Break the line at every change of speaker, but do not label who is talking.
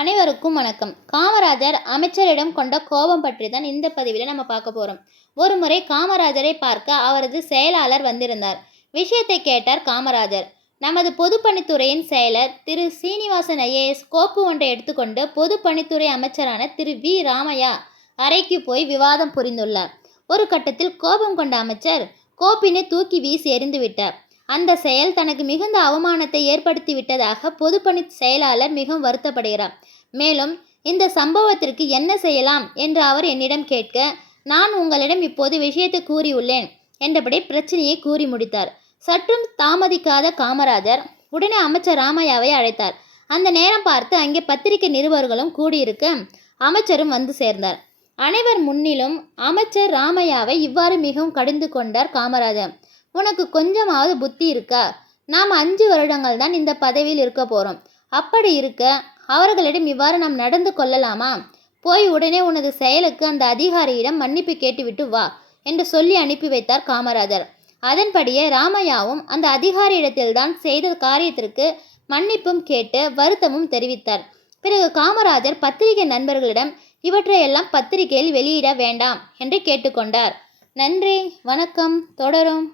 அனைவருக்கும் வணக்கம். காமராஜர் அமைச்சரிடம் கொண்ட கோபம் பற்றி தான் இந்த பதிவில் நம்ம பார்க்க போகிறோம் ஒரு முறை காமராஜரை பார்க்க அவரது செயலாளர் வந்திருந்தார். விஷயத்தை கேட்டார் காமராஜர். நமது பொதுப்பணித்துறையின் செயலர் திரு. சீனிவாசன் ஐஏஎஸ் கோப்பு ஒன்றை எடுத்துக்கொண்டு பொதுப்பணித்துறை அமைச்சரான திரு. வி. ராமையா அறைக்கு போய் விவாதம் புரிந்துள்ளார். ஒரு கட்டத்தில் கோபம் கொண்ட அமைச்சர் கோப்பினை தூக்கி வீசி எறிந்து விட்டார். அந்த செயல் தனக்கு மிகுந்த அவமானத்தை ஏற்படுத்தி விட்டதாக பொதுப்பணி செயலாளர் மிகவும் வருத்தப்படுகிறார். மேலும் இந்த சம்பவத்திற்கு என்ன செய்யலாம் என்று அவர் என்னிடம் கேட்க நான் உங்களிடம் இப்போது விஷயத்தை கூறியுள்ளேன் என்றபடி பிரச்சனையை கூறி முடித்தார். சற்றும் தாமதிக்காத காமராஜர் உடனே அமைச்சர் ராமையாவை அழைத்தார். அந்த நேரம் பார்த்து அங்கே பத்திரிகை நிருபர்களும் கூடியிருக்க அமைச்சரும் வந்து சேர்ந்தார். அனைவர் முன்னிலும் அமைச்சர் ராமையாவை இவ்வாறு மிகவும் கடிந்து கொண்டார் காமராஜர். உனக்கு கொஞ்சமாவது புத்தி இருக்கா? நாம் அஞ்சு வருடங்கள் தான் இந்த பதவியில் இருக்க போகிறோம் அப்படி இருக்க அவர்களிடம் இவ்வாறு நாம் நடந்து கொள்ளலாமா? போய் உடனே உனது செயலுக்கு அந்த அதிகாரியிடம் மன்னிப்பு கேட்டுவிட்டு வா என்று சொல்லி அனுப்பி வைத்தார் காமராஜர். அதன்படியே ராமையாவும் அந்த அதிகாரியிடத்தில்தான் செய்த காரியத்திற்கு மன்னிப்பும் கேட்டு வருத்தமும் தெரிவித்தார். பிறகு காமராஜர் பத்திரிகை நண்பர்களிடம் இவற்றையெல்லாம் பத்திரிகையில் வெளியிட வேண்டாம் என்று கேட்டுக்கொண்டார். நன்றி வணக்கம் தொடரும்.